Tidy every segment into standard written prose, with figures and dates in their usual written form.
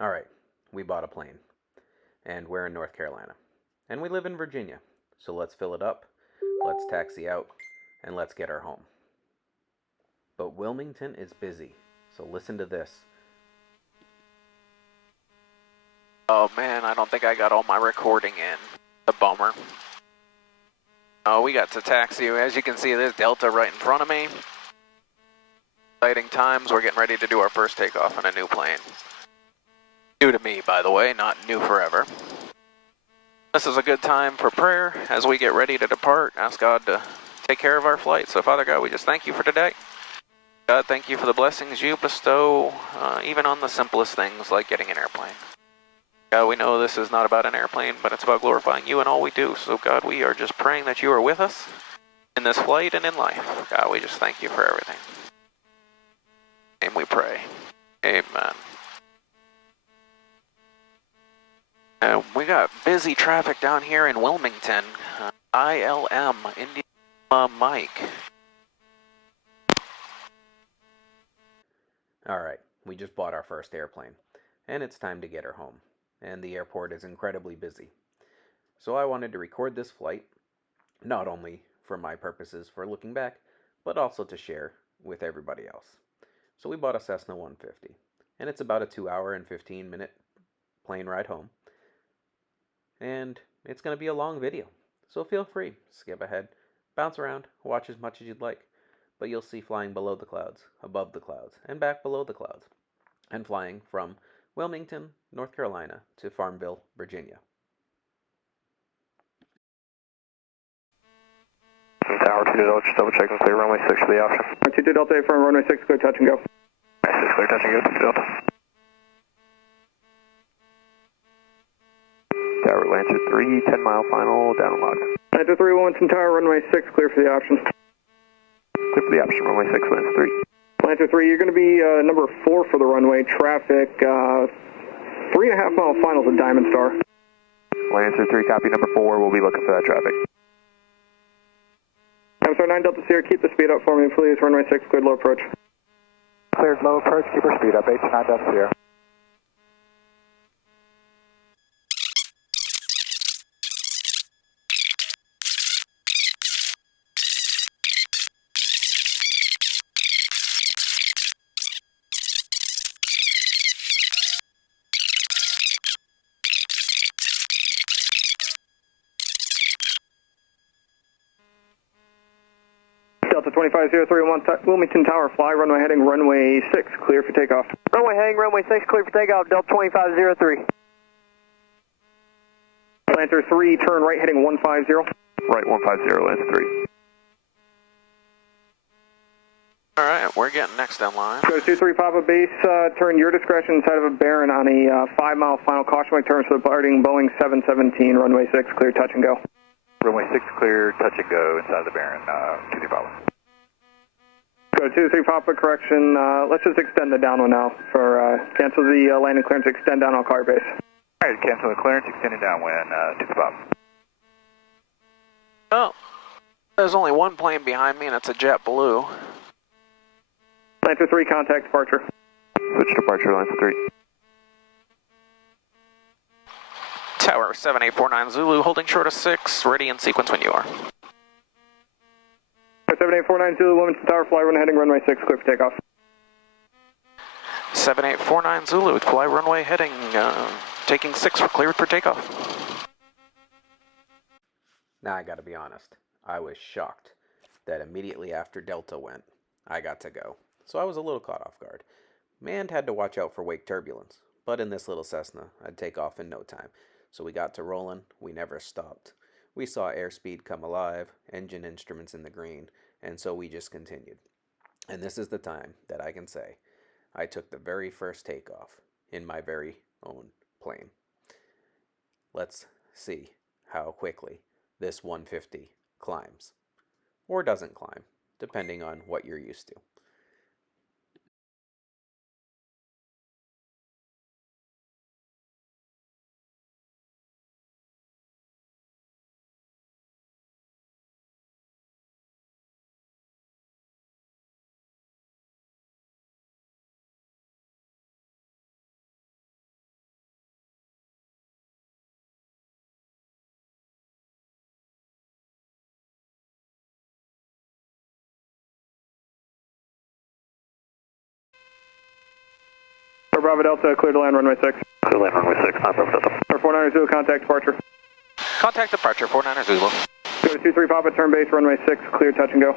All right, we bought a plane, and we're in North Carolina. And we live in Virginia, so let's fill it up, let's taxi out, and let's get her home. But Wilmington is busy, so listen to this. Oh man, I don't think I got all my recording in. A bummer. Oh, we got to taxi. As you can see, there's Delta right in front of me. Exciting times. We're getting ready to do our first takeoff in a new plane. New to me, by the way, not new forever. This is a good time for prayer as we get ready to depart. Ask God to take care of our flight. So, Father God, we just thank you for today. God, thank you for the blessings you bestow, even on the simplest things like getting an airplane. God, we know this is not about an airplane, but it's about glorifying you in all we do. So, God, we are just praying that you are with us in this flight and in life. God, we just thank you for everything. And we pray. Amen. We got busy traffic down here in Wilmington. ILM, India Mike. All right, we just bought our first airplane, and it's time to get her home. And the airport is incredibly busy. So I wanted to record this flight, not only for my purposes for looking back, but also to share with everybody else. So we bought a Cessna 150, and it's about a 2-hour and 15-minute plane ride home. And it's going to be a long video, so feel free, skip ahead, bounce around, watch as much as you'd like, but you'll see flying below the clouds, above the clouds, and back below the clouds, and flying from Wilmington, North Carolina to Farmville, Virginia. Tower 2 Delta, just double checking clear runway 6 for the option. 22 Delta A from runway 6, clear touch and go. 6 clear touch and go, 2 Delta. Tower Lancer 3, 10 mile final, down and locked. Lancer 3, Wilmington Tower, runway 6, clear for the option. Clear for the option, runway 6, Lancer 3. Lancer 3, you're going to be number 4 for the runway, traffic 3.5 mile finals at Diamond Star. Lancer 3, copy number 4, we'll be looking for that traffic. I'm sorry, 9 Delta Sierra, keep the speed up for me, please. Runway 6, cleared low approach. Cleared low approach, keep our speed up, 8 to 9 Delta Sierra. Delta 25031, Wilmington Tower, fly, runway heading runway 6, clear for takeoff. Runway heading, runway 6, clear for takeoff, Delta 2503. Lancer 3, turn right heading 150. Right, 150, Lancer 3. Alright, we're getting next in line. Go 23 Papa base, turn your discretion inside of a Baron on a 5 mile final caution mark turn for departing Boeing 717, runway 6, clear touch and go. Runway 6 clear, touch and go inside the Baron, 23 Papa. Go 23 Papa, correction, let's just extend the down one now for, cancel the landing clearance, extend down on car base. Alright, cancel the clearance, extending downwind, 23 Papa. Oh, there's only one plane behind me and it's a JetBlue. Lancer 3, contact departure. Switch departure, Lancer 3. Tower 7849 Zulu, holding short of 6, ready in sequence when you are. 7849 Zulu, Wilmington Tower, fly, run heading runway 6, clear for takeoff. 7849 Zulu, fly runway heading, taking 6 for cleared for takeoff. Now I gotta be honest, I was shocked that immediately after Delta went, I got to go. So I was a little caught off guard. And had to watch out for wake turbulence, but in this little Cessna, I'd take off in no time. So we got to rolling, we never stopped. We saw airspeed come alive, engine instruments in the green, and so we just continued. And this is the time that I can say I took the very first takeoff in my very own plane. Let's see how quickly this 150 climbs, or doesn't climb, depending on what you're used to. Bravo Delta, clear to land runway 6. Clear to land runway 6, not Bravo Delta. 49 Zulu, contact departure. Contact departure, 49er Zulu. Go to 23 Papa, turn base, runway 6, clear, touch and go.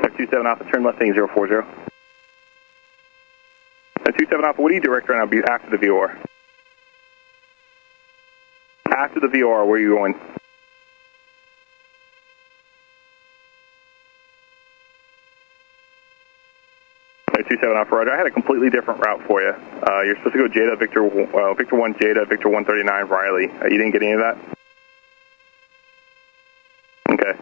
27 Alpha, turn left, heading 040. 27 Alpha, what do you direct right now after the VOR? After the VOR, where are you going? 27 Alpha, Roger. I had a completely different route for you. You're supposed to go Jada, Victor 1 Jada, Victor 139 Riley. You didn't get any of that? Okay.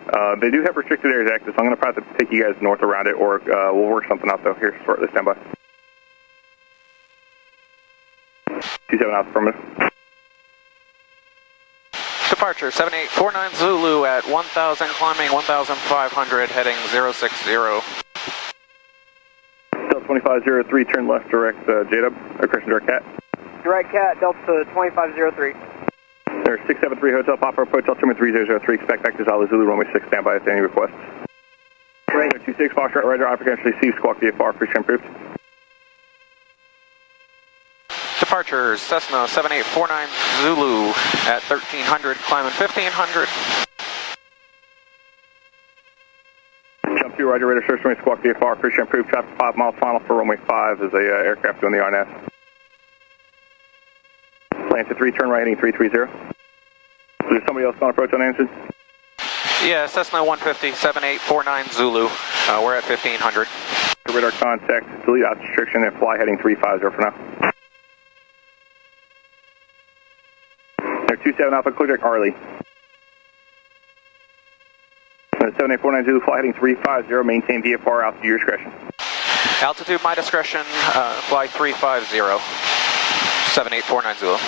They do have restricted areas access, so I'm going to probably have to take you guys north around it, or we'll work something out though. Here, shortly, stand by. 27 Alpha, affirmative. Departure, 7849 Zulu at 1000, climbing 1500, heading 060. 2503, turn left, direct J-Dub, or correction, direct CAT. Direct CAT, Delta 2503. There's 673 Hotel Papa, approach altimeter 3003, expect back to Zulu, Zulu, runway 6, standby if any requests. Great. 26, Foxtrot, Roger, I potentially received, squawk VFR, appreciate improved. Departure, Cessna 7849 Zulu at 1300, climbing 1500. Jump 2, Roger, radar search, runway squawk VFR, appreciate improved, traffic 5 miles final for runway 5 as a aircraft doing the RNS. Land to 3, turn right, heading 330. Is there somebody else on approach unanswered? Yeah, Cessna 150, 7849 Zulu. We're at 1500. Radar contact, delete out restriction, and fly heading 350 for now. Air 27 Alpha, clear direct Arley. 7849 Zulu, fly heading 350, maintain VFR altitude, your discretion. Altitude, my discretion, fly 350. 7849 Zulu.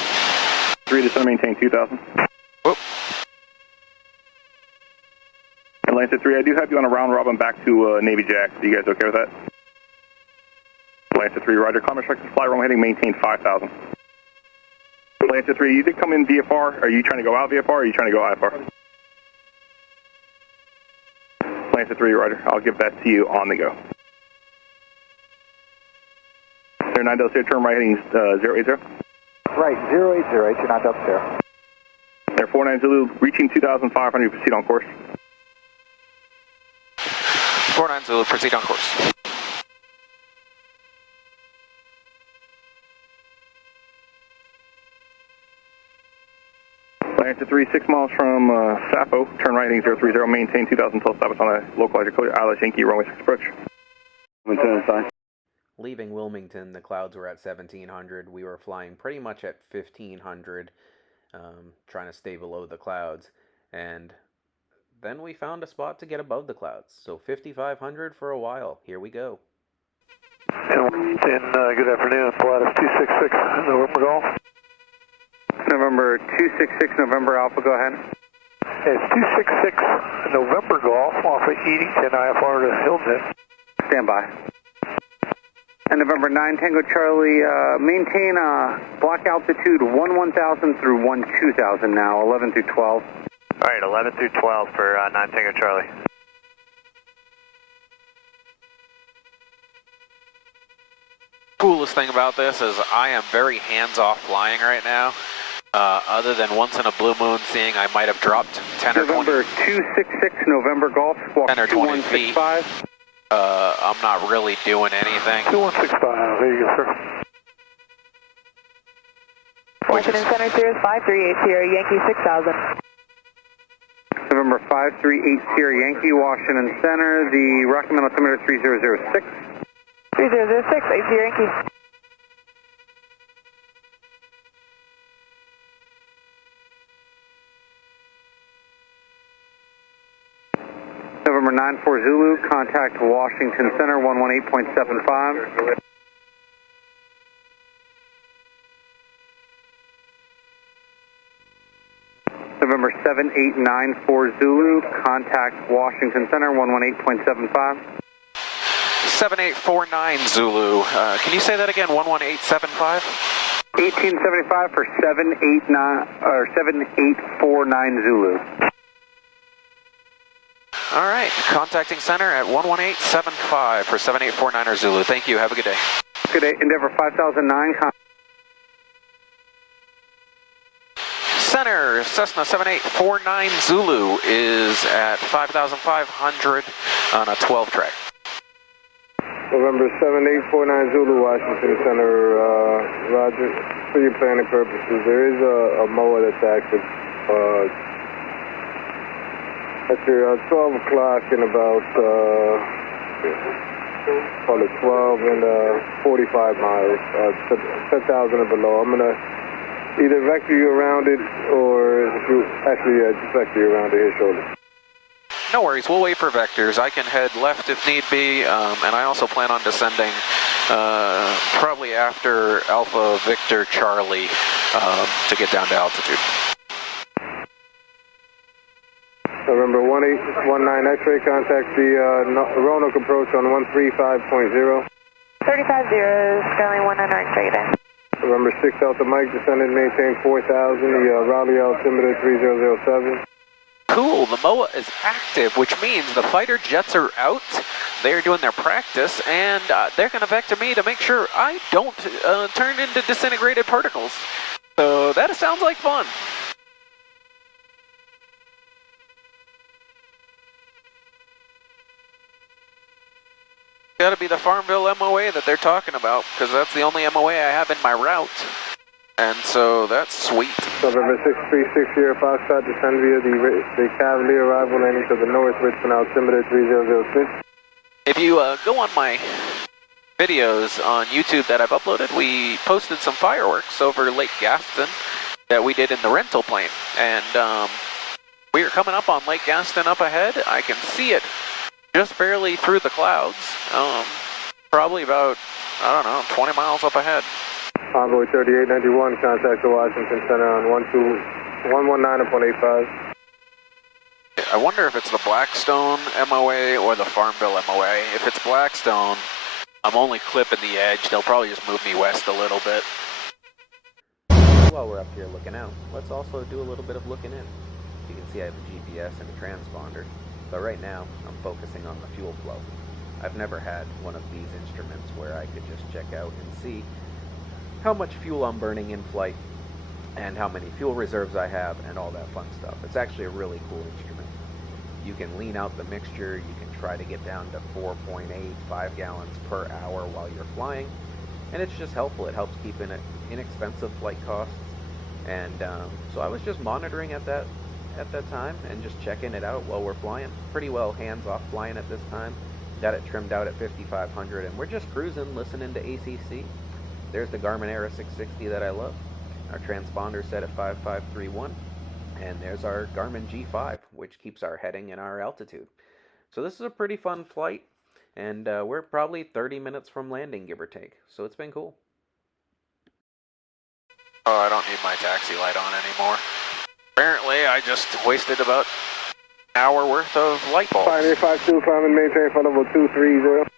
3 to 7, maintain 2000. Whoop. Atlanta 3, I do have you on a round robin back to Navy Jack. Are you guys okay with that? Atlanta 3, Roger. Climb instructions, fly runway heading, maintain 5000. Atlanta 3, you did come in VFR. Are you trying to go out VFR or are you trying to go IFR? Atlanta 3, Roger. I'll give that to you on the go. Air 9 Delta, turn right heading 080. Right, 080, 829 Delta Sierra. Air 49 Zulu, reaching 2500, proceed on course. 49 Zulu, proceed on course. Atlanta 3, 6 miles from Sapo, turn right heading 030, maintain 2000 until stop us on a localizer clear, Isla Yankee, runway 6 approach. Wilmington NC. Leaving Wilmington, the clouds were at 1700. We were flying pretty much at 1500, trying to stay below the clouds. And then we found a spot to get above the clouds. So 5500 for a while. Here we go. Wilmington, good afternoon. Pilatus 266, November Golf. November 266, November Alpha, go ahead. It's 266, November Golf, off of Edenton, IFR to Hilton. Stand by. And November 9 Tango Charlie, maintain block altitude 1000 through 12000 now, 11 through 12. All right, 11 through 12 for 9 Tango Charlie. Coolest thing about this is I am very hands-off flying right now. Other than once in a blue moon seeing I might have dropped 10 or 20. November 266, November Golf, squawk 10 or 20 feet. 2165. I'm not really doing anything. 2165, there you go, sir. Washington Center, Sirius 538 Sierra, Yankee 6000. November 538 Sierra Yankee, Washington Center, the Rocky Mountain altimeter 3006. 3006, 8 Sierra Yankee. November 94 Zulu, contact Washington Center, 118.75. November 7894 Zulu, contact Washington Center, 118.75. 7849 Zulu. Can you say that again? 11875? 1875 for 7849 Zulu. All right, contacting center at 11875 for 7849er Zulu. Thank you, have a good day. Good day, Endeavor 5009. Center, Cessna 7849 Zulu is at 5,500 on a 12 track. November 7849 Zulu, Washington Center, Roger. For your planning purposes, there is a mower that's active. After 12 o'clock in about, call it 12 and 45 miles, 10,000 or below. I'm going to either vector you around it or just vector you around it, shoulder. No worries, we'll wait for vectors. I can head left if need be, and I also plan on descending probably after Alpha Victor Charlie to get down to altitude. November 1819 X-ray, contact the Roanoke approach on 135.0. 350, Sterling 19 X-ray there. November 6 Delta Mike, descended, maintain 4,000, the Raleigh altimeter 3007. Cool, the MOA is active, which means the fighter jets are out. They're doing their practice, and they're going to vector me to make sure I don't turn into disintegrated particles. So that sounds like fun. Got to be the Farmville MOA that they're talking about, because that's the only MOA I have in my route. And so that's sweet. November 636 Sierra Foxtrot, descend via the Cavalier, arrival landing to the north, Richmond altimeter 3006. If you go on my videos on YouTube that I've uploaded, we posted some fireworks over Lake Gaston that we did in the rental plane. And we are coming up on Lake Gaston up ahead. I can see it just barely through the clouds. Probably about, I don't know, 20 miles up ahead. Envoy 3891, contact the Washington Center on 119 upon 85. I wonder if it's the Blackstone MOA or the Farmville MOA. If it's Blackstone, I'm only clipping the edge. They'll probably just move me west a little bit. While we're up here looking out, let's also do a little bit of looking in. You can see I have a GPS and a transponder, but right now I'm focusing on the fuel flow. I've never had one of these instruments where I could just check out and see how much fuel I'm burning in flight and how many fuel reserves I have and all that fun stuff. It's actually a really cool instrument. You can lean out the mixture, you can try to get down to 4.85 gallons per hour while you're flying, and it's just helpful. It helps keep inexpensive flight costs. And so I was just monitoring at that time and just checking it out while we're flying. Pretty well hands-off flying at this time. Got it trimmed out at 5,500, and we're just cruising, listening to ACC. There's the Garmin Era 660 that I love. Our transponder set at 5531. And there's our Garmin G5, which keeps our heading and our altitude. So this is a pretty fun flight, and we're probably 30 minutes from landing, give or take. So it's been cool. Oh, I don't need my taxi light on anymore. Apparently, I just wasted about an hour worth of light bulbs. Pioneer 52, climbing, maintain flight level 230.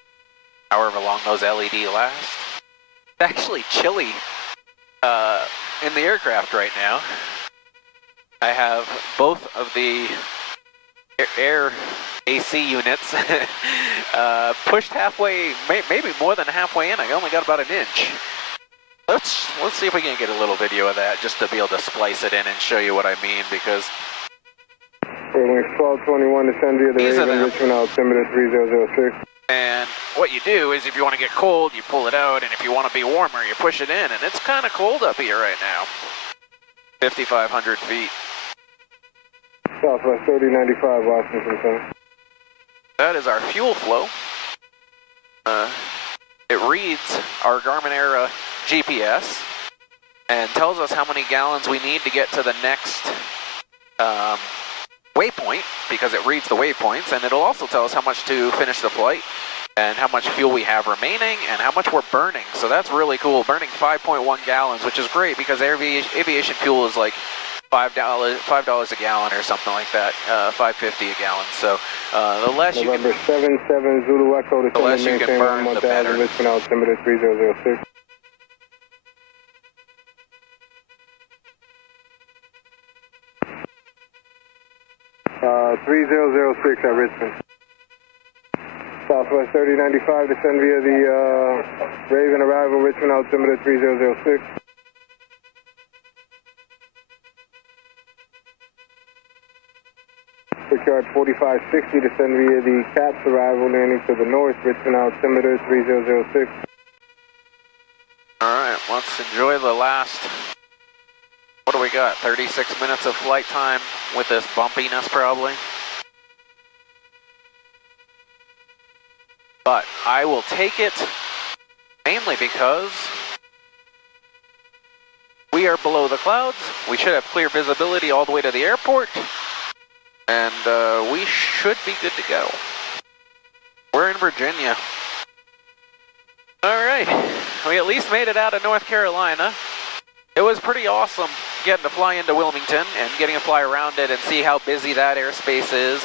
However long those LED last. It's actually chilly in the aircraft right now. I have both of the air AC units pushed halfway, maybe more than halfway in. I only got about an inch. Let's see if we can get a little video of that just to be able to splice it in and show you what I mean, because Wings 1221, descend via the Raven, Richmond altimeter 3006. And what you do is, if you want to get cold, you pull it out, and if you want to be warmer, you push it in, and it's kind of cold up here right now. 5,500 feet. Southwest 3095, Washington Center. That is our fuel flow. It reads our Garmin Era GPS and tells us how many gallons we need to get to the next waypoint, because it reads the waypoints, and it'll also tell us how much to finish the flight and how much fuel we have remaining and how much we're burning. So that's really cool. Burning 5.1 gallons, which is great because aviation fuel is like $5 a gallon or something like that, $5.50 a gallon. So the less you can, November 77 Zulu Echo, the less you can burn, the better. Richmond altimeter 3006. 3006 at Richmond. Southwest 3095, descend via the Raven arrival, Richmond altimeter 3006. Brickyard 4560, descend via the CAPS arrival, landing to the north, Richmond altimeter 3006. Alright, let's enjoy the last, what do we got, 36 minutes of flight time with this bumpiness probably. But I will take it mainly because we are below the clouds. We should have clear visibility all the way to the airport. And we should be good to go. We're in Virginia. All right, we at least made it out of North Carolina. It was pretty awesome getting to fly into Wilmington and getting to fly around it and see how busy that airspace is.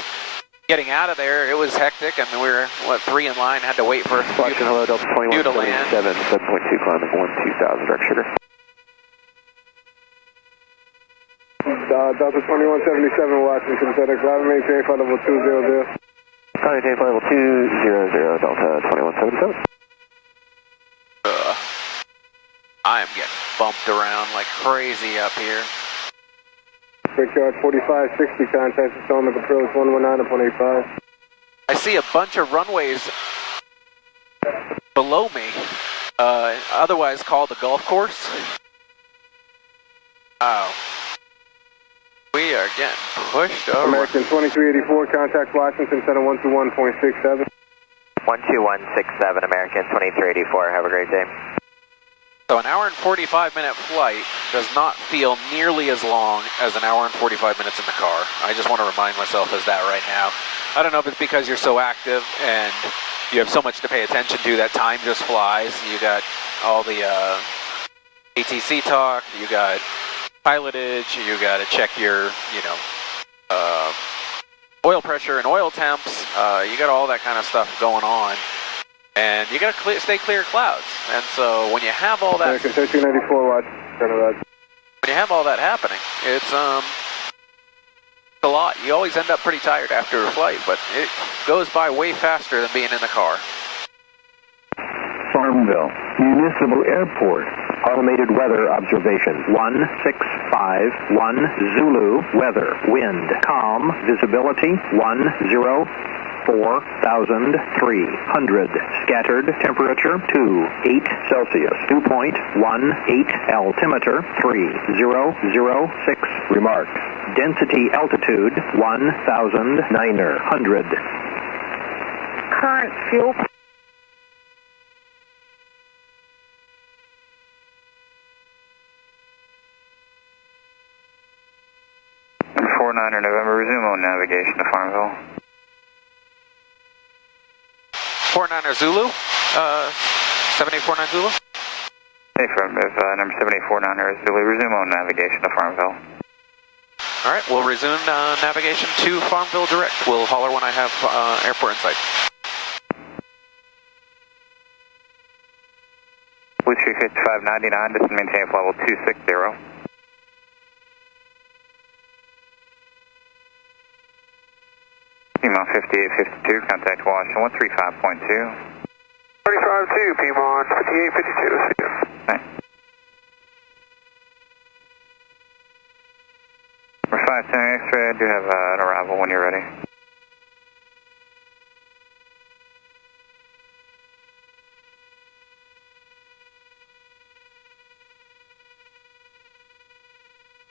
Getting out of there, it was hectic, and we were, what, 3 in line, had to wait for hello, Delta you to land. 7.2, climbing 12000, direct sugar. Delta 2177, Washington, FedEx, driver maintain flight level 200. Maintain flight level 200, Delta 2177. I am getting bumped around like crazy up here. Brickyard 4560, contact Potomac approach 119 upon 85. I see a bunch of runways below me, otherwise called the golf course. Oh. We are getting pushed over. American 2384, contact Washington, center 121.67. 12167, American 2384, have a great day. So an hour and 45-minute flight does not feel nearly as long as an hour and 45 minutes in the car. I just want to remind myself of that right now. I don't know if it's because you're so active and you have so much to pay attention to that time just flies. You got all the ATC talk, you got pilotage, you got to check your, oil pressure and oil temps. You got all that kind of stuff going on. And you got to stay clear of clouds. And so when you have all that, American 1394, watch, turn around. when you have all that happening, it's a lot. You always end up pretty tired after a flight, but it goes by way faster than being in the car. Farmville Municipal Airport. Automated weather observation. 1651 Zulu. Weather. Wind. Calm. Visibility 104,300. Scattered. Temperature 28 Celsius. 2.18 altimeter 3006. Remarks. Density altitude 1,900. Current fuel. And 49er November, resume on navigation to Farmville. 49er Zulu, 7849 Zulu. Hey, number 7849er Zulu, resume on navigation to Farmville. All right, we'll resume navigation to Farmville direct. We'll holler when I have airport in sight. Blue Street 5599, just maintain flight level 260. Piedmont 5852, contact Washington 135.2. 35-2, Piedmont 5852, see you. Right. We're 510 X-ray, I do have an arrival when you're ready.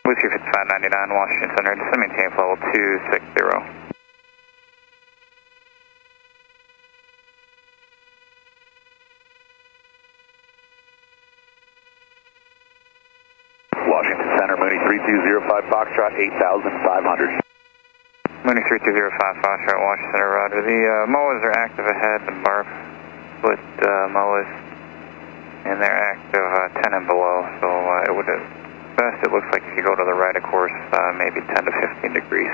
Blue Street 5599, Washington Center, just maintain flight level 260. Washington Center, Mooney 3205 Foxtrot, 8,500. Mooney 3205 Foxtrot, Washington Center, roger. The MOAs are active ahead, the bar split MOAs, and they're active 10 and below, so it would best, it looks like if you go to the right, of course, maybe 10 to 15 degrees.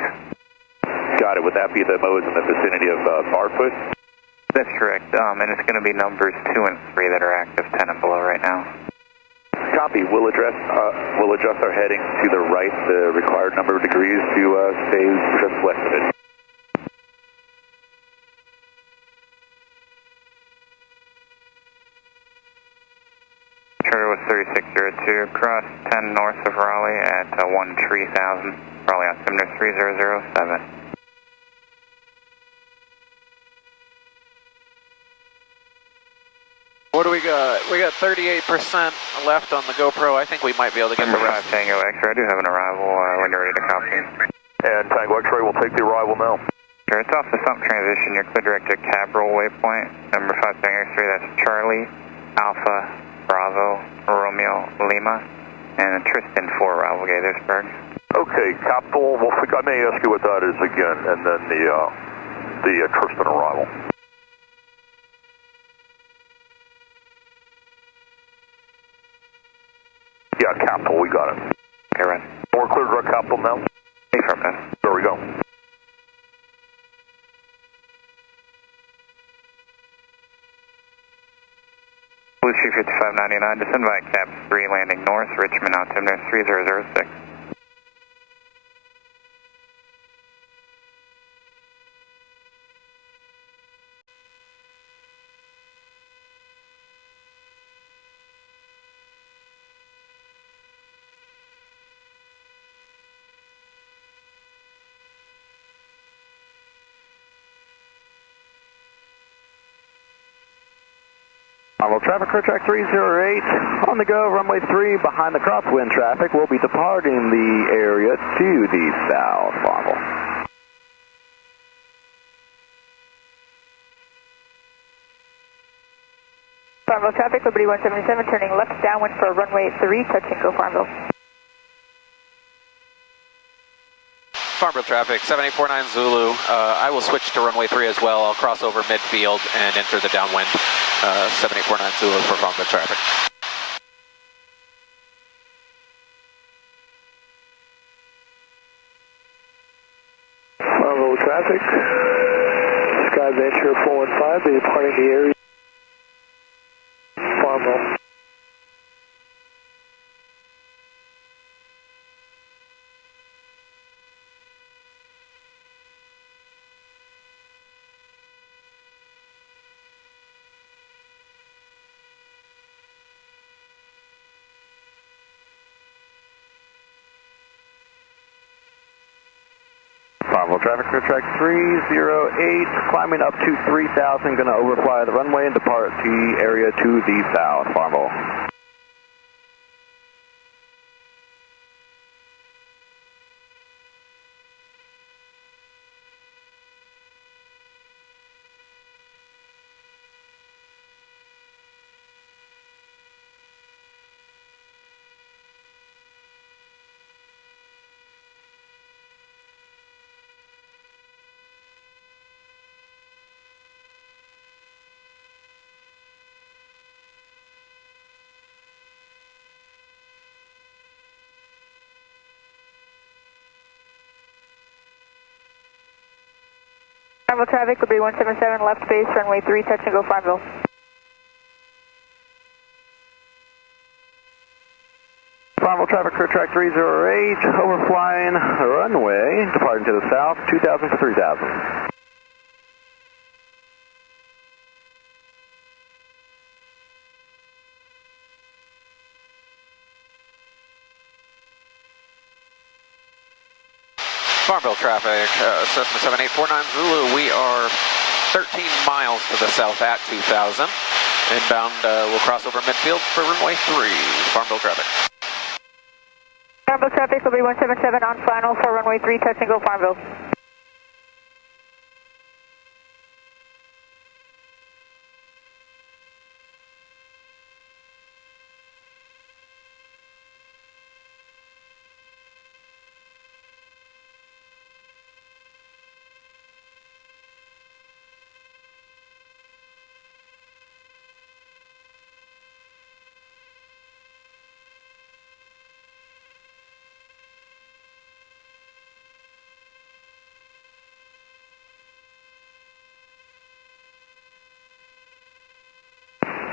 Got it. Would that be the MOAs in the vicinity of Barfoot? That's correct, and it's going to be numbers 2 and 3 that are active 10 and below right now. Copy. We'll adjust our heading to the right, the required number of degrees to stay just west of it. Charter was 3602, cross 10 north of Raleigh at 13,000, Raleigh altimeter 3007. What do we got? We got 38% left on the GoPro. I think we might be able to get the Number rest. 5 Tango X-ray, I do have an arrival when you're ready to copy. And Tango X-ray will take the arrival now. Sure, it's off the sump transition. You're clear direct to Cabral waypoint. Number 5 Tango X-ray, that's Charlie, Alpha, Bravo, Romeo, Lima, and Tristan for arrival Gaithersburg. Okay, Capital, well, I may ask you what that is again, and then the Tristan arrival. Yeah, Capital, we got it. Okay, right. We're clear direct Capital now? Affirmative. There we go. Blue Street 5599, descend by Cap 3, landing north, Richmond altimeter 3006. Farmville traffic, crew track 308, on the go, runway 3, behind the crosswind traffic. We'll be departing the area to the south, Farmville. Farmville traffic, Liberty 177, turning left downwind for runway 3, touch and go Farmville. Farmville traffic, 7849 Zulu. I will switch to runway 3 as well. I'll cross over midfield and enter the downwind. 7849 Zulu for Farmville traffic. Farmville traffic, Sky Venture 415, be departing the area. Farmville. Farmville traffic, crew track 308, climbing up to 3000, going to overfly the runway and depart the area to the south, Farmville. Farmville traffic, Liberty 177, left base, runway 3, touch and go Farmville. Farmville traffic, crew track 308, overflying the runway, departing to the south, 2000 to 3000. Farmville traffic, Cessna 7849 Zulu. We are 13 miles to the south at 2000. Inbound, we'll cross over midfield for runway 3. Farmville traffic. Farmville traffic, Liberty 177 on final for runway 3, touch and go Farmville.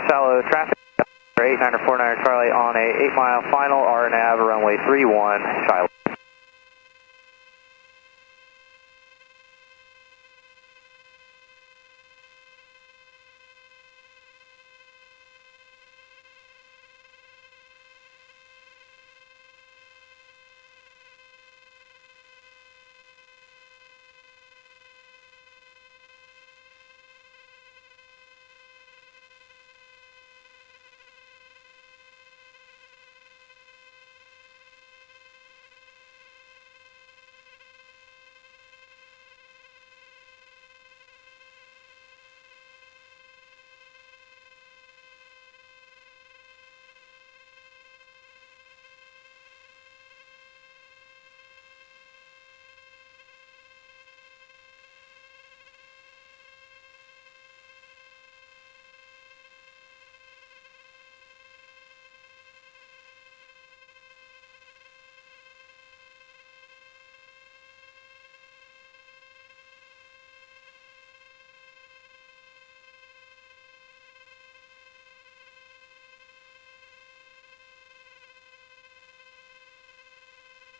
Shallow traffic, 8949 Charlie on a 8-mile final, RNAV, runway 31, Shiloh.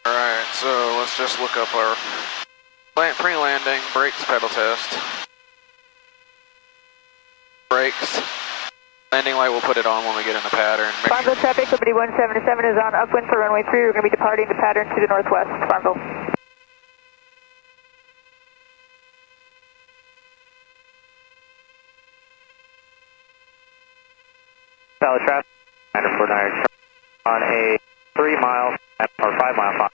Alright, so let's just look up our pre-landing brakes pedal test. Brakes. Landing light, we'll put it on when we get in the pattern. Farmville traffic, Liberty 177 is on upwind for runway 3. We're going to be departing the pattern to the northwest. Farmville. Solid traffic, 949 on a 3-mile or 5-mile final.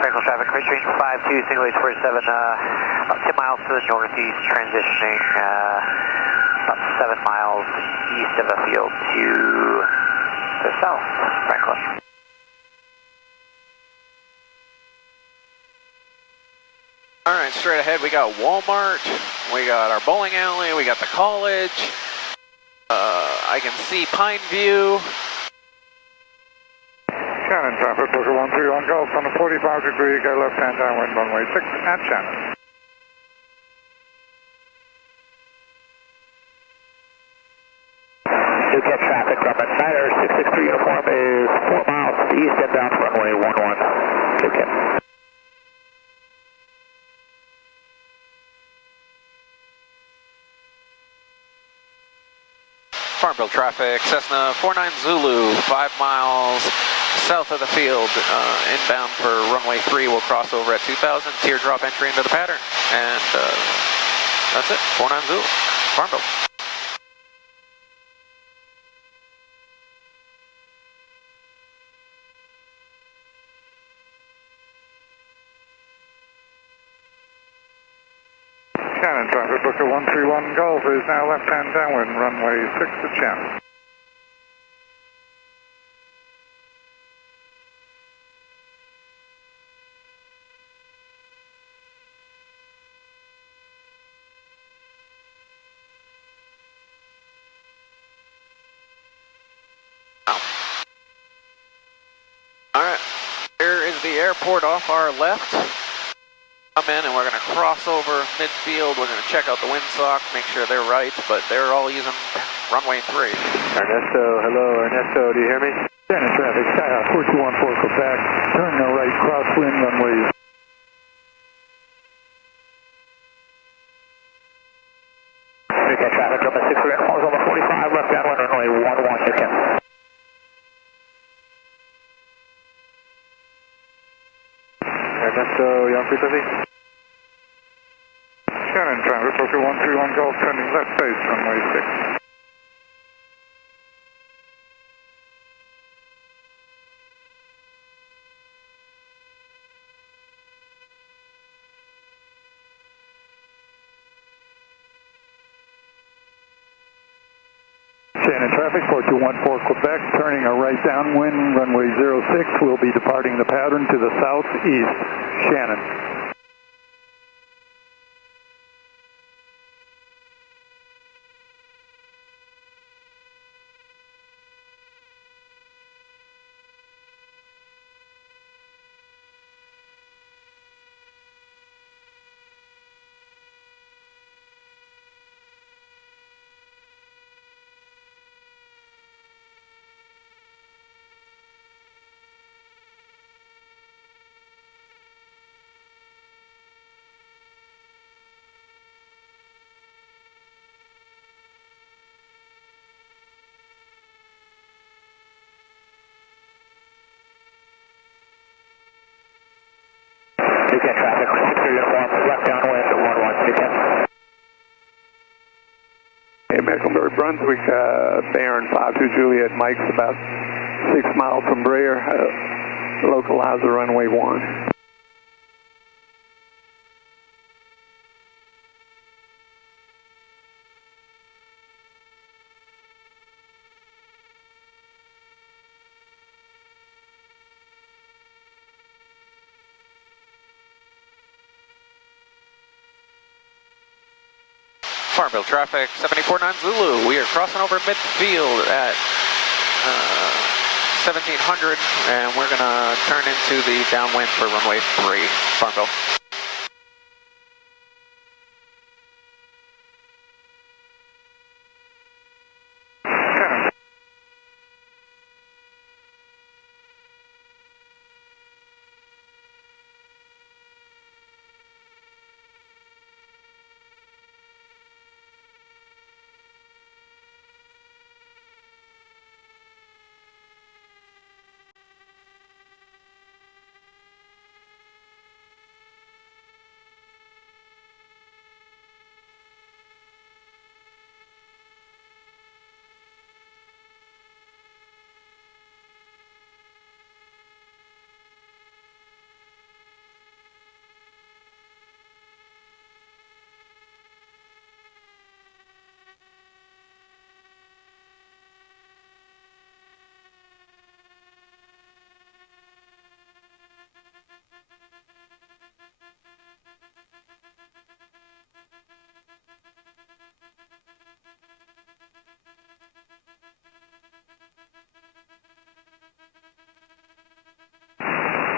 Franklin traffic, approach range 52, single H47, about 10 miles to the northeast, transitioning about 7 miles east of a field to the south, Franklin. Alright, straight ahead we got Walmart, we got our bowling alley, we got the college, I can see Pine View. Shannon traffic, Booker 131 Golf on a 45 degree, go left-hand downwind, runway 6 at Shannon. Newcastle traffic, Grumman Snyder, 663 uniform is 4 miles east and bound runway 11. Newcastle. Farmville traffic, Cessna 49 Zulu, 5 miles south of the field, inbound for runway 3. We'll cross over at 2000, teardrop entry into the pattern. And that's it, 49 Zulu, Farmville. Shannon traffic, Booker 131 Golf is now left-hand downwind, runway 6 at Shannon. Alright, here is the airport off our left. Come in and we're going to cross over midfield. We're going to check out the windsock, make sure they're right, but they're all using runway 3. Ernesto, hello, Ernesto, do you hear me? Shannon traffic, Skyhawk 4214 Quebec, turn right crosswind, runway Okay, traffic, Delta 6, we're in Farmville 45, left downwind, runway 11, check in. Ernesto, Young frequency. Shannon, traffic, Broker 131 Golf, turning left base, runway 6. Shannon traffic, 4214 Quebec, turning a right downwind, runway 06. We'll be departing the pattern to the southeast. Shannon. Weekend traffic, 6 uniform, left downwind, 11, weekend. Hey, Mecklenburg, Brunswick, Baron 52 Juliet, Mike's about 6 miles from Breyer, localize the runway 1. Farmville traffic, 749 Zulu. We are crossing over midfield at 1700, and we're going to turn into the downwind for runway 3, Farmville.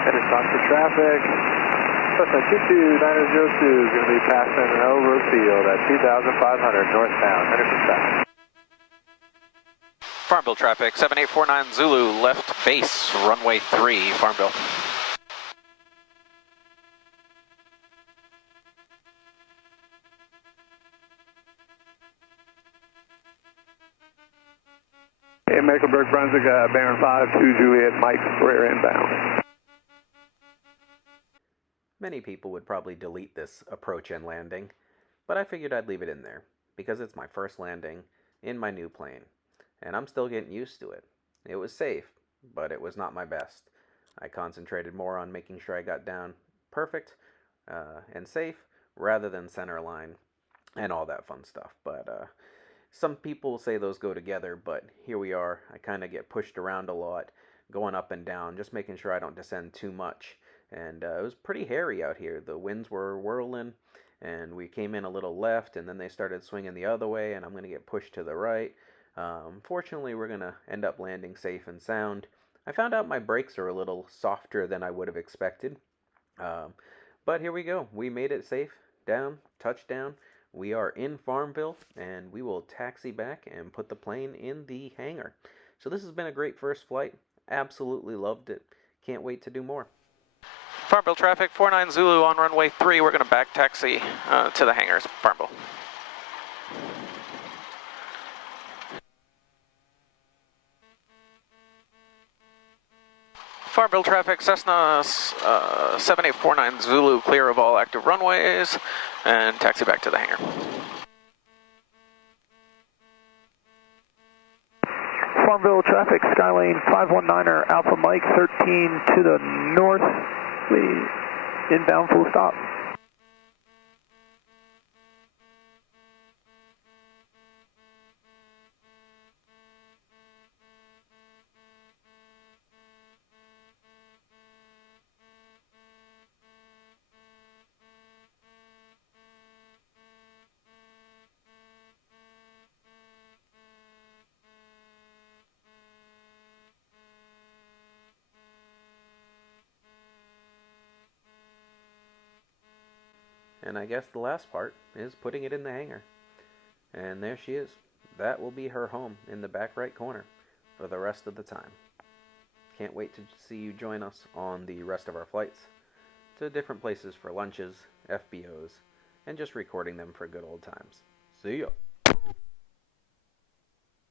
Headed stop for traffic. Cessna 22902 is going to be passing over field at 2,500 northbound. Henderson south. Farmville traffic, 7849 Zulu, left base, runway 3, Farmville. Hey, Mecklenburg, Brunswick, Baron 52 Juliet, Mike, Breyer inbound. Many people would probably delete this approach and landing, but I figured I'd leave it in there, because it's my first landing in my new plane, and I'm still getting used to it. It was safe, but it was not my best. I concentrated more on making sure I got down perfect and safe, rather than center line and all that fun stuff. But some people say those go together, but here we are. I kind of get pushed around a lot, going up and down, just making sure I don't descend too much. And it was pretty hairy out here. The winds were whirling, and we came in a little left, and then they started swinging the other way, and I'm going to get pushed to the right. Fortunately, we're going to end up landing safe and sound. I found out my brakes are a little softer than I would have expected. But here we go. We made it safe. Down, touchdown. We are in Farmville, and we will taxi back and put the plane in the hangar. So this has been a great first flight. Absolutely loved it. Can't wait to do more. Farmville traffic, 49 Zulu on runway 3. We're going to back taxi to the hangars, Farmville. Farmville traffic, Cessna 7849 Zulu, clear of all active runways, and taxi back to the hangar. Farmville traffic, Skylane 519er, Alpha Mike 13 to the north, please, inbound full stop. And I guess the last part is putting it in the hangar. And there she is. That will be her home in the back right corner for the rest of the time. Can't wait to see you join us on the rest of our flights to different places for lunches, FBOs, and just recording them for good old times. See ya!